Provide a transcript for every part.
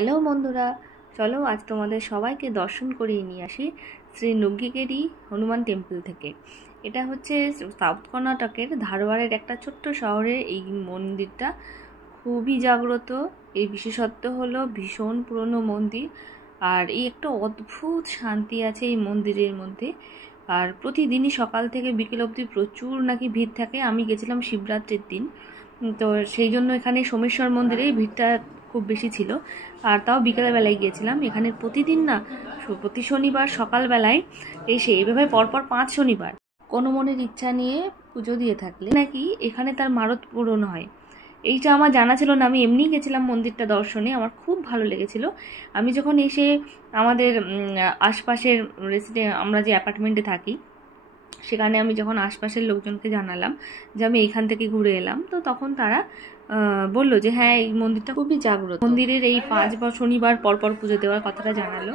Hello বন্ধুরা, চলো আজ তোমাদের সবাইকে দর্শন করিয়ে নিয়ে আসি শ্রী নুগ্গিকেরি হনুমান টেম্পল থেকে। এটা হচ্ছে সাউথ কর্ণাটকের ধারওয়াড়ের একটা ছোট্ট শহরে এই মন্দিরটা খুবই জাগ্রত। এই বিশেষত্ব হলো ভীষণ পুরনো মন্দির, আর এই একটা অদ্ভুত শান্তি আছে এই মন্দিরের মধ্যে। আর প্রতিদিনই সকাল থেকে বিকেল অবধি প্রচুর নাকি ভিড় থাকে। আমি গেছিলাম শিবরাত্রির দিন, তো সেই জন্য এখানে সোমেশ্বর মন্দিরে ভিড়টা খুব বেশি ছিল। আর তাও বিকেলবেলায় গিয়েছিলাম। এখানে প্রতিদিন না, প্রতি শনিবার সকালবেলায় এসে এভাবে পরপর 5 শনিবার কোনো মনের ইচ্ছা নিয়ে পুজো দিয়ে থাকলে নাকি এখানে তার মানত পূরণ হয়। এইটা আমার জানা ছিল না, আমি এমনিই গেছিলাম মন্দিরটা দর্শনে, আমার খুব ভালো লেগেছিল। আমি যখন এসে আমাদের আশপাশের আমরা যে অ্যাপার্টমেন্টে থাকি সেখানে আমি যখন আশপাশের লোকজনকে জানালাম যে আমি এইখান থেকে ঘুরে এলাম, তো তখন তারা বলল যে হ্যাঁ, এই মন্দিরটা খুবই জাগ্রত। মন্দিরের এই 5 শনিবার পরপর পুজো দেওয়ার কথাটা জানালো।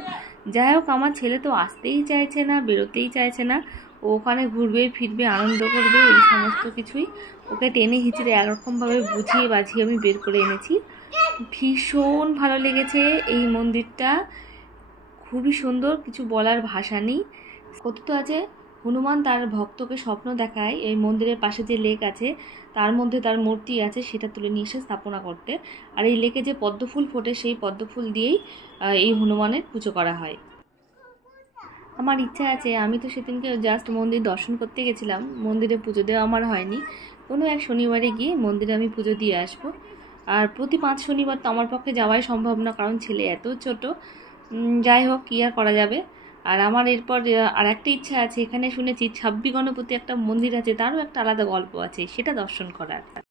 যাই হোক, আমার ছেলে তো আসতেই চাইছে না, বেরোতেই চাইছে না। ও ওখানে ঘুরবে ফিরবে, আনন্দ করবে, এই সমস্ত কিছুই ওকে টেনে হিচড়ে একরকমভাবে বুঝিয়ে বাঝিয়ে আমি বের করে এনেছি। ভীষণ ভালো লেগেছে এই মন্দিরটা, খুবই সুন্দর, কিছু বলার ভাষা নেই। কথিত আছে হনুমান তার ভক্তকে স্বপ্ন দেখায় এই মন্দিরের পাশে যে লেক আছে তার মধ্যে তার মূর্তি আছে, সেটা তুলে নিয়ে এসে স্থাপনা করতে। আর এই লেকে যে পদ্মফুল ফোটে সেই পদ্মফুল দিয়েই এই হনুমানের পুজো করা হয়। আমার ইচ্ছা আছে, আমি তো সেদিনকে জাস্ট মন্দির দর্শন করতে গেছিলাম, মন্দিরে পুজো দেওয়া আমার হয়নি। কোনো এক শনিবারে গিয়ে মন্দিরে আমি পুজো দিয়ে আসবো। আর প্রতি 5 শনিবার তো আমার পক্ষে যাওয়াই সম্ভব না, কারণ ছেলে এত ছোট। যাই হোক, কী আর করা যাবে। আর আমার এরপর আর একটা ইচ্ছা আছে, এখানে শুনেছি ছাব্বি গণপতি একটা মন্দির আছে, তারও একটা আলাদা গল্প আছে, সেটা দর্শন করার।